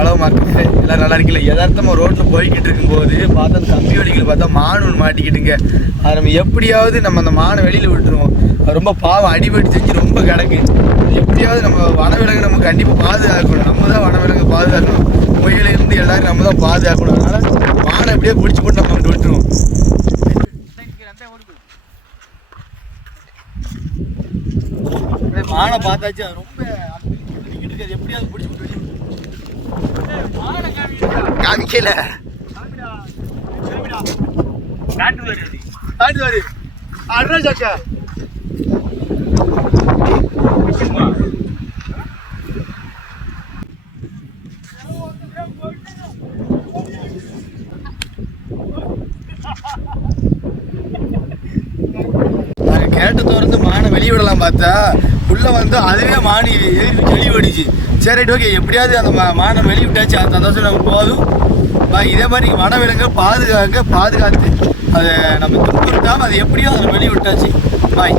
Hello மக்கள் எல்லாம் நல்லா இருக்குல்ல. யதார்த்தமாக ரோட்டில் போய்கிட்டு இருக்கும்போது பார்த்தா அந்த கம்பி வலிகள் பார்த்தா மான் ஒன்று மாட்டிக்கிட்டுங்க. அதை நம்ம எப்படியாவது நம்ம அந்த மானை வெளியில் விட்டுருவோம். அது ரொம்ப பாவம், அடிபட்டு செஞ்சு ரொம்ப கிடக்கு. எப்படியாவது நம்ம வனவிலங்கு நம்ம கண்டிப்பாக பாதுகாக்கணும். நம்ம தான் வனவிலங்கு பாதுகாக்கணும். புயலிருந்து எல்லாரும் நம்ம தான் பாதுகாக்கணும். அதனால் மானை எப்படியோ பிடிச்சி போட்டு நம்ம அங்கே விட்டுருவோம். மானை பார்த்தாச்சு, அது ரொம்ப அது எப்படியாவது பிடிச்சி போட்டு காமிக்கல காட்டுவாரு அட்ரா சாக்கா கேட்டு திறந்து மானை வெளியே விடலாம் பார்த்தா உள்ள வந்து அதுவே மானி வெளியே ஓடிச்சு. சரி ஓகே, எப்படியாவது அந்த மானை வெளியே விட்டாச்சு, அந்த சந்தோஷம் நமக்கு போதும். இதே மாதிரி வனவிலங்கை பாதுகாத்து அதை நம்ம துன்புறுத்தாமல் அதை எப்படியோ அதை வெளியே விட்டாச்சு. பாய்.